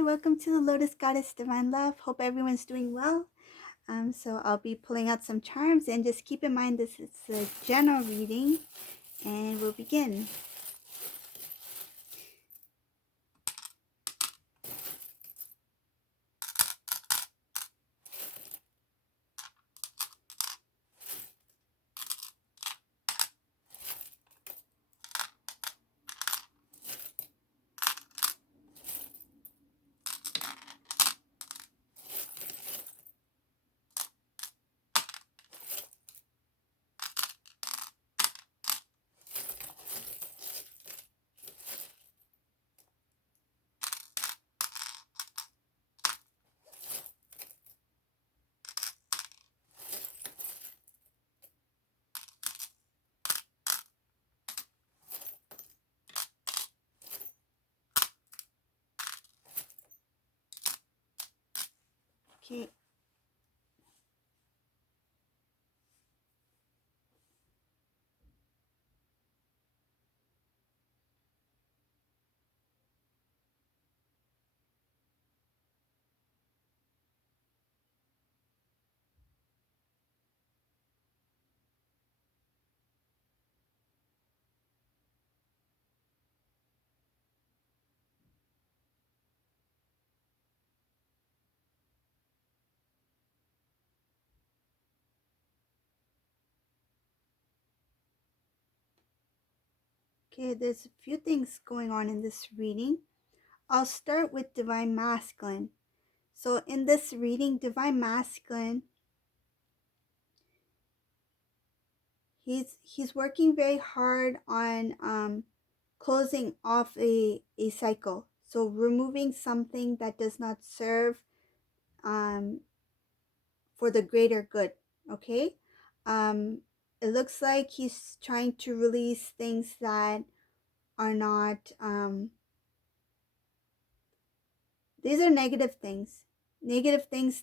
Hi, welcome to the Lotus Goddess Divine Love. Hope everyone's doing well. So I'll be pulling out some charms, and just keep in mind this is a general reading, and we'll begin. Okay. Okay, there's a few things going on in this reading. I'll start with Divine Masculine. So in this reading, Divine Masculine, he's working very hard on closing off a cycle. So removing something that does not serve um, for the greater good. Okay. um it looks like he's trying to release things that are not these are negative things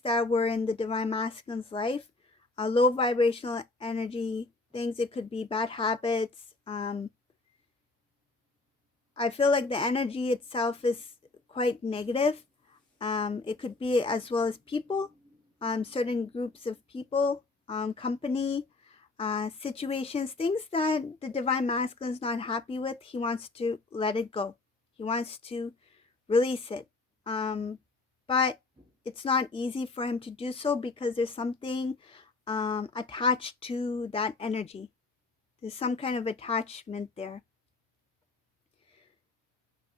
that were in the Divine Masculine's life, low vibrational energy things. It could be bad habits. I feel like the energy itself is quite negative. It could be as well as people, certain groups of people, company, situations, things that the Divine Masculine is not happy with. He wants to let it go. He wants to release it. But it's not easy for him to do so because there's something attached to that energy. There's some kind of attachment there.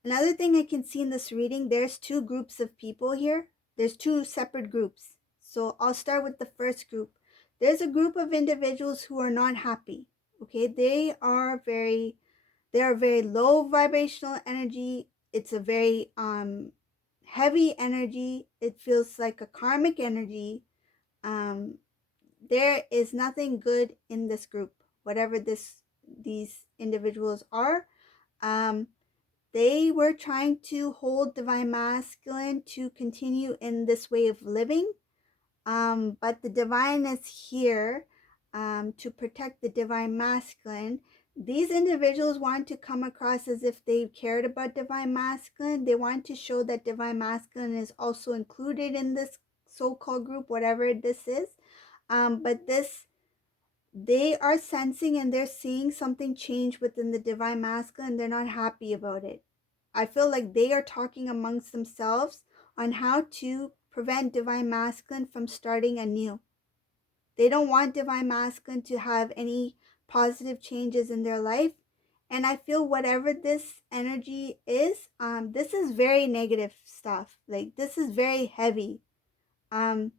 Another thing I can see in this reading, there's two groups of people here. There's two separate groups. So I'll start with the first group. There's a group of individuals who are not happy. Okay, they are very low vibrational energy. It's a very heavy energy. It feels like a karmic energy. Um, there is nothing good in this group, whatever these individuals are. Um, they were trying to hold Divine Masculine to continue in this way of living, but the Divine is here to protect the Divine Masculine. These individuals want to come across as if they cared about Divine Masculine. They want to show that Divine Masculine is also included in this so-called group, whatever this is. But they are sensing and they're seeing something change within the Divine Masculine. They're not happy about it. I feel like they are talking amongst themselves on how to prevent Divine Masculine from starting anew. They don't want Divine Masculine to have any positive changes in their life. And I feel whatever this energy is, this is very negative stuff. Like, this is very heavy. But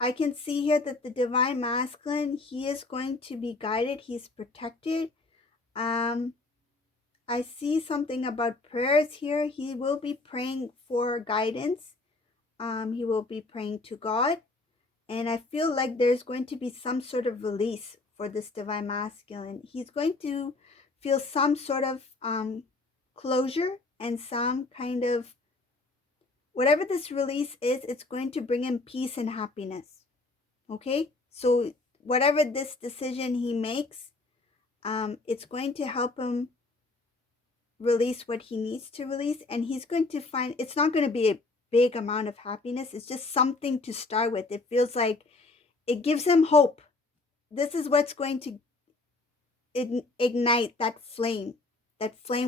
I can see here that the Divine Masculine, he is going to be guided. He's protected. I see something about prayers here. He will be praying for guidance. He will be praying to God. And I feel like there's going to be some sort of release for this Divine Masculine. He's going to feel some sort of closure and some kind of, whatever this release is, it's going to bring him peace and happiness. Okay? So whatever this decision he makes, it's going to help him release what he needs to release, and he's going to find it's not going to be a big amount of happiness. It's just something to start with. It feels like it gives him hope. This is what's going to ignite that flame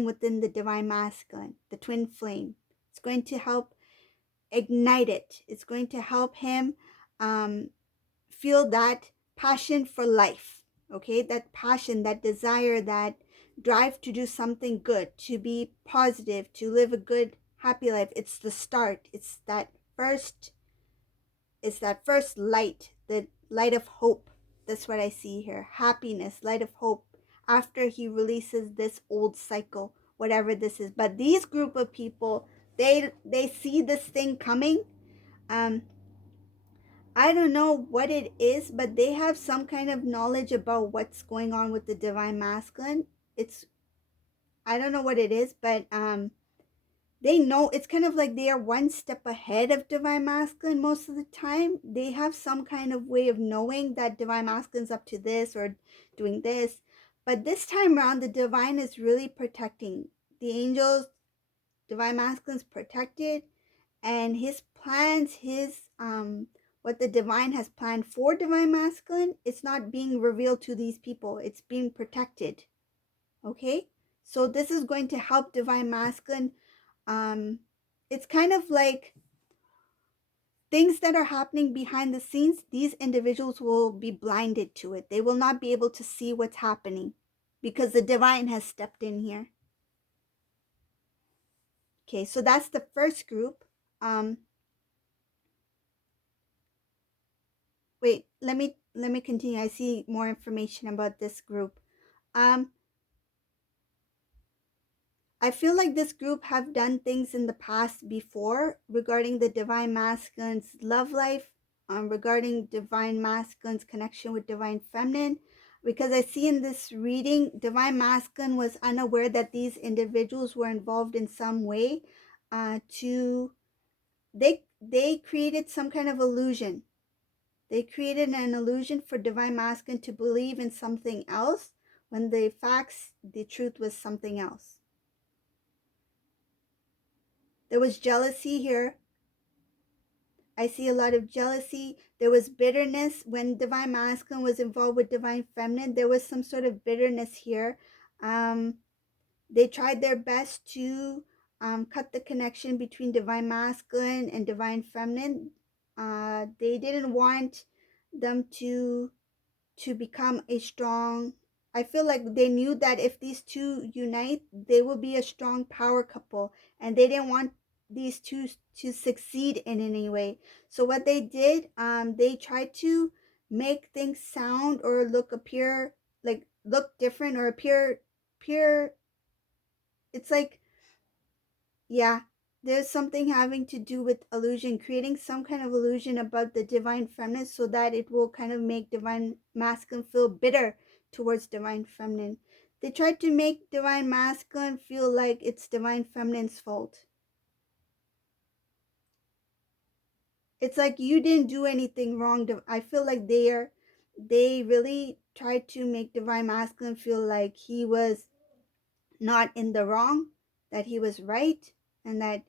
within the divine masculine, the twin flame. It's going to help ignite it. It's going to help him um, feel that passion for life. Okay, that passion, that desire, that drive to do something good, to be positive, to live a good, happy life. It's the start. First it's that first light, the light of hope. That's what I see here. Happiness, light of hope, after he releases this old cycle, whatever this is. But these group of people, they see this thing coming. Um, I don't know what it is, but they have some kind of knowledge about what's going on with the divine masculine. It's I don't know what it is, but they know. It's kind of like they are one step ahead of divine masculine most of the time. They have some kind of way of knowing that divine masculine's up to this or doing this. But this time around, the divine is really protecting the angels. Divine masculine's protected, and his plans, his what the divine has planned for divine masculine, it's not being revealed to these people. It's being protected. Okay, so this is going to help divine masculine. It's kind of like things that are happening behind the scenes. These individuals will be blinded to it. They will not be able to see what's happening because the divine has stepped in here. Okay, so that's the first group. um Wait, let me continue. I see more information about this group. Um, I feel like this group have done things in the past before regarding the divine masculine's love life, regarding divine masculine's connection with divine feminine. Because I see in this reading, divine masculine was unaware that these individuals were involved in some way. To they created some kind of illusion. They created an illusion for divine masculine to believe in something else when the truth was something else. There was jealousy here. I see a lot of jealousy. There was bitterness when divine masculine was involved with divine feminine. There was some sort of bitterness here. They tried their best to cut the connection between divine masculine and divine feminine. They didn't want them to become a strong. I feel like they knew that if these two unite, they will be a strong power couple, and they didn't want these two to succeed in any way. So what they did, they tried to make things sound or appear like look different or appear. It's like, yeah, there's something having to do with illusion, creating some kind of illusion about the divine feminine so that it will kind of make divine masculine feel bitter towards divine feminine. They tried to make divine masculine feel like it's divine feminine's fault. It's like you didn't do anything wrong. I feel like they really tried to make divine masculine feel like he was not in the wrong, that he was right, and that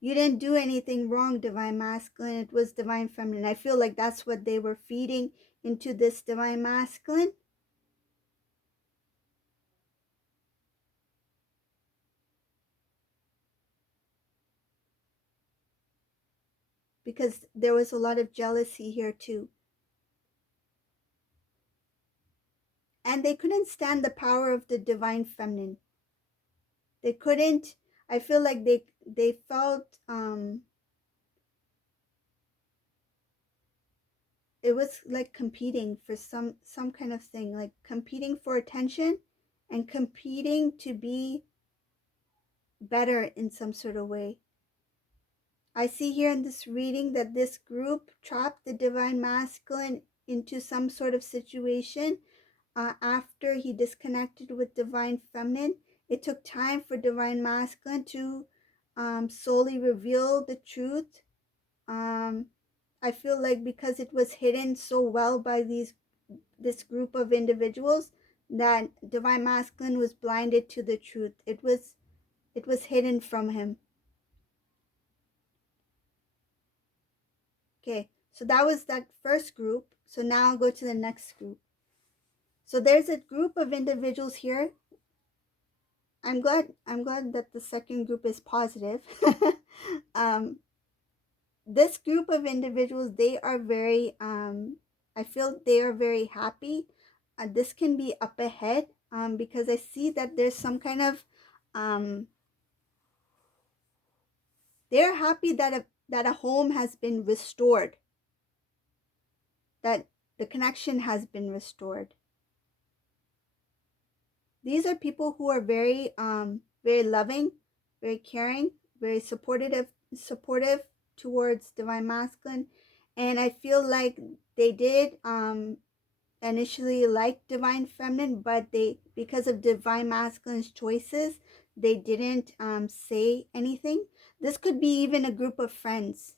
you didn't do anything wrong, divine masculine. It was divine feminine. I feel like that's what they were feeding into this divine masculine. Because there was a lot of jealousy here too. And they couldn't stand the power of the divine feminine. They couldn't. I feel like they felt it was like competing for some kind of thing, like competing for attention and competing to be better in some sort of way. I see here in this reading that this group trapped the divine masculine into some sort of situation after he disconnected with divine feminine. It took time for divine masculine to solely reveal the truth. Um, I feel like because it was hidden so well by this group of individuals, that divine masculine was blinded to the truth. It was It was hidden from him. Okay, so that was that first group. So now I'll go to the next group. So there's a group of individuals here. I'm glad that the second group is positive. um, this group of individuals, they are very I feel they are very happy. This can be up ahead, because I see that there's some kind of um, they're happy that a home has been restored, that the connection has been restored. These are people who are very loving, very caring, very supportive towards divine masculine. And I feel like they did initially like divine feminine, but they, because of divine masculine's choices, they didn't say anything. This could be even a group of friends.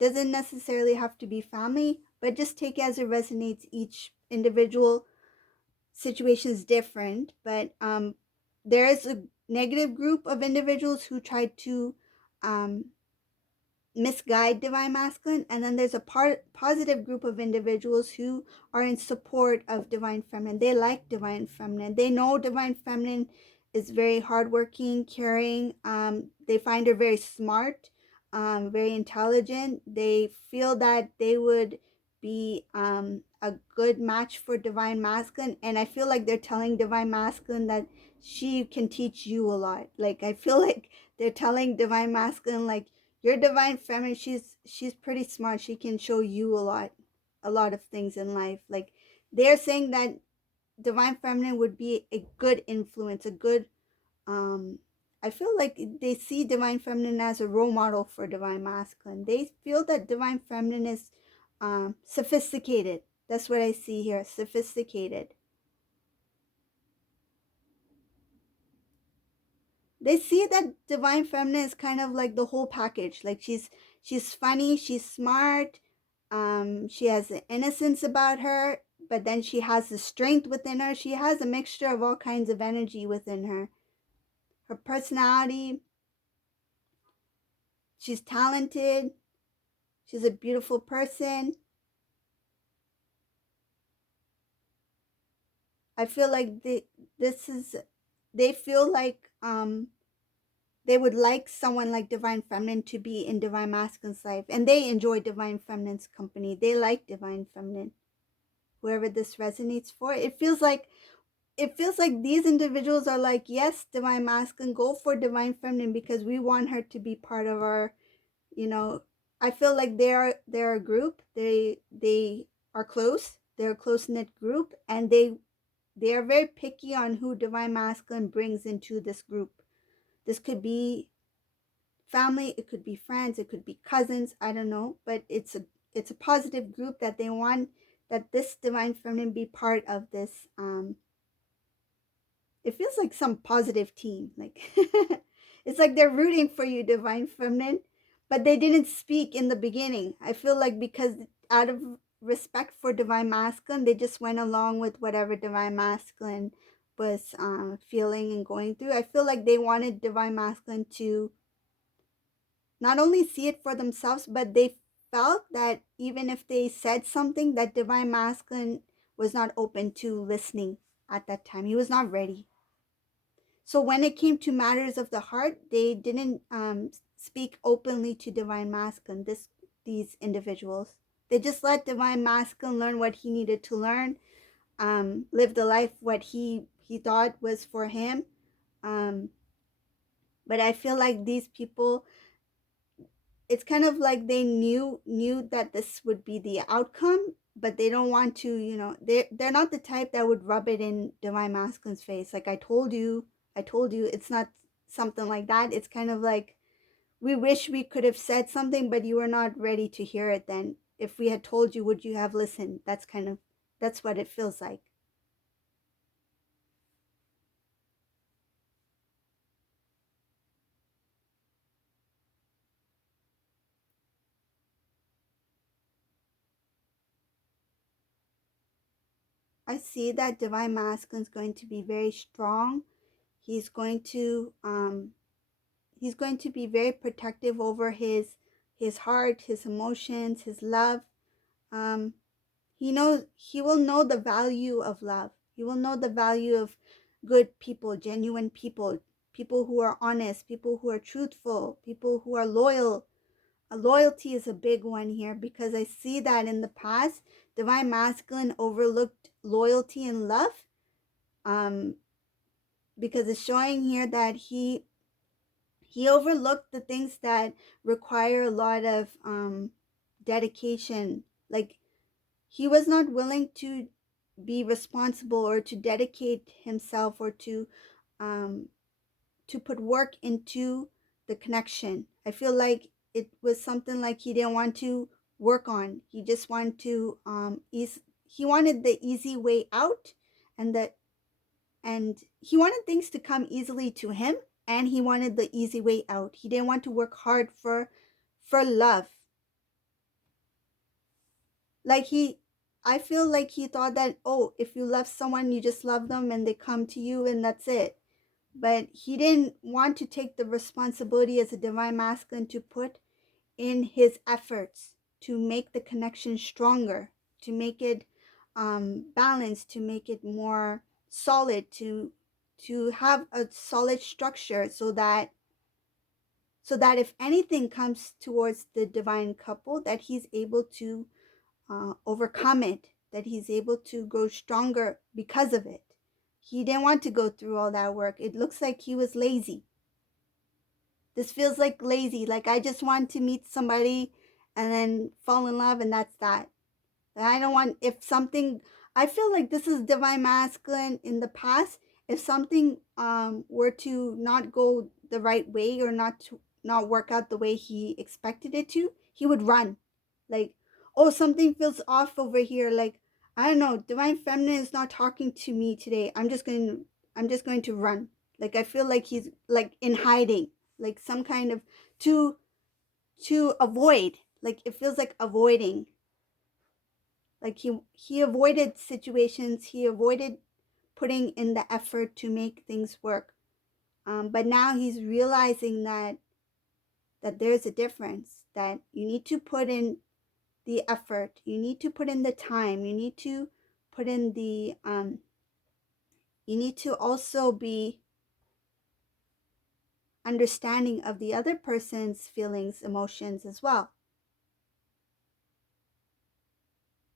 Doesn't necessarily have to be family, but just take as it resonates. Each individual situation is different, but there is a negative group of individuals who tried to um, misguide divine masculine, and then there's a positive group of individuals who are in support of divine feminine. They like divine feminine. They know divine feminine is very hardworking, caring. They find her very smart, very intelligent. They feel that they would be a good match for divine masculine, and I feel like they're telling divine masculine that she can teach you a lot. Like, I feel like they're telling divine masculine, like, your divine feminine, she's pretty smart. She can show you a lot of things in life. Like, they're saying that divine feminine would be a good influence, a good um I feel like they see divine feminine as a role model for divine masculine. They feel that divine feminine is sophisticated. That's what I see here, sophisticated. They see that divine feminine is kind of like the whole package. Like, she's funny, she's smart, she has the innocence about her, but then she has the strength within her. She has a mixture of all kinds of energy within her. Her personality, she's talented, she's a beautiful person. I feel like this is they feel like they would like someone like divine feminine to be in divine masculine's life, and they enjoy divine feminine's company. They like divine feminine. Whoever this resonates for, it feels like these individuals are like, yes, divine masculine, go for divine feminine, because we want her to be part of our, you know I feel like they're a group. They are close. They're a close knit group, and they are very picky on who divine masculine brings into this group. This could be family, it could be friends, it could be cousins, I don't know, but it's a positive group that they want, that this divine feminine be part of this. It feels like some positive team, like it's like they're rooting for you, divine feminine, but they didn't speak in the beginning. I feel like because out of respect for divine masculine, they just went along with whatever divine masculine was feeling and going through. I feel like they wanted divine masculine to not only see it for themselves, but they felt that even if they said something, that divine masculine was not open to listening at that time. He was not ready. So when it came to matters of the heart, they didn't speak openly to divine masculine. These individuals, they just let divine masculine learn what he needed to learn, live the life what he thought was for him. Um, but I feel like these people, it's kind of like they knew that this would be the outcome, but they don't want to, they're not the type that would rub it in divine masculine's face, like, I told you. It's not something like that. It's kind of like, we wish we could have said something, but you were not ready to hear it. Then if we had told you, would you have listened? That's what it feels like. I see that divine masculine is going to be very strong. He's going to he's going to be very protective over his heart, his emotions, his love. Um, he will know the value of love. He will know the value of good people, genuine people, people who are honest, people who are truthful, people who are loyal. Loyalty is a big one here because I see that in the past, divine masculine overlooked loyalty and love. Um, because it's showing here that he overlooked the things that require a lot of dedication. Like he was not willing to be responsible or to dedicate himself or um, to put work into the connection. I feel like it was something like he didn't want to work on. He just wanted to he wanted the easy way out, and he wanted things to come easily to him, and he wanted the easy way out. He didn't want to work hard for love. Like I feel like he thought that, oh, if you love someone, you just love them and they come to you and that's it. But he didn't want to take the responsibility as a divine masculine to put in his efforts to make the connection stronger, to make it balanced, to make it more solid, to have a solid structure so that if anything comes towards the divine couple, that he's able to overcome it, that he's able to grow stronger because of it. He didn't want to go through all that work. It looks like he was lazy. This feels like lazy. Like I just want to meet somebody and then fall in love and that's that. I don't want, if something, I feel like this is divine masculine in the past. If something were to not go the right way or not work out the way he expected it to, he would run. Like, oh, something feels off over here. Like, I don't know, divine feminine is not talking to me today. I'm just going to run. Like I feel like he's like in hiding, like some kind of to avoid. Like it feels like avoiding, like he avoided situations, he avoided putting in the effort to make things work. But now he's realizing that there's a difference, that you need to put in the effort, you need to put in the time, you need to put in the you need to also be understanding of the other person's feelings, emotions as well.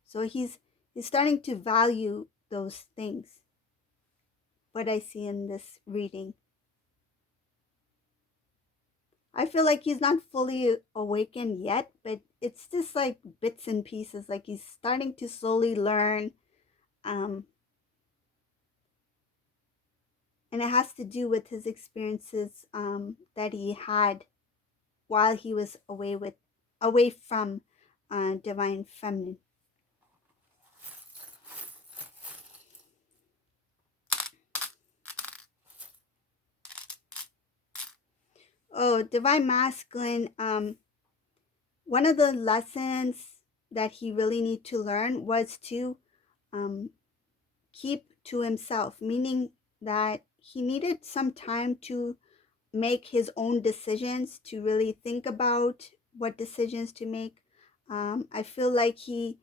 So he's starting to value those things, what I see in this reading. I feel like he's not fully awakened yet, but it's just like bits and pieces. Like he's starting to slowly learn. Um, and it has to do with his experiences that he had while he was away from divine feminine. Oh, divine masculine. One of the lessons that he really needed to learn was to um, keep to himself, meaning that he needed some time to make his own decisions, to really think about what decisions to make. I feel like he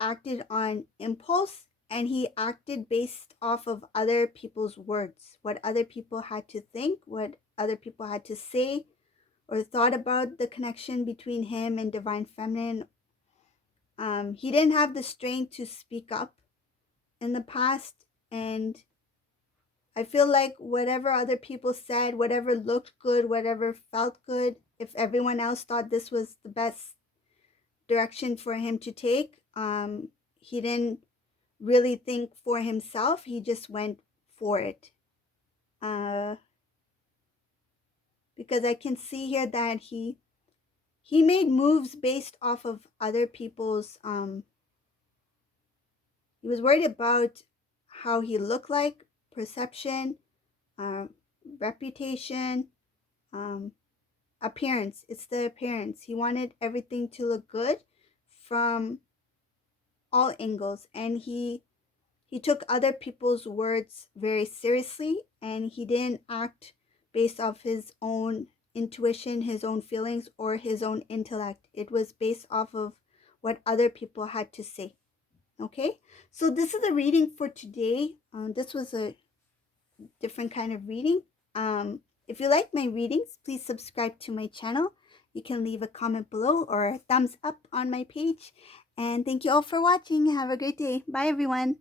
acted on impulse, and he acted based off of other people's words, what other people had to think, what other people had to say or thought about the connection between him and divine feminine. He didn't have the strength to speak up in the past, and I feel like whatever other people said, whatever looked good, whatever felt good, if everyone else thought this was the best direction for him to take, he didn't really think for himself. He just went for it. Uh, because I can see here that he made moves based off of other people's. He was worried about how he looked like, perception, uh, reputation, um, appearance. It's the appearance. He wanted everything to look good from all angles, and he took other people's words very seriously, and he didn't act based off his own intuition, his own feelings, or his own intellect. It was based off of what other people had to say. Okay, so this is the reading for today. This was a different kind of reading. If you like my readings, please subscribe to my channel. You can leave a comment below or a thumbs up on my page. And thank you all for watching. Have a great day. Bye, everyone.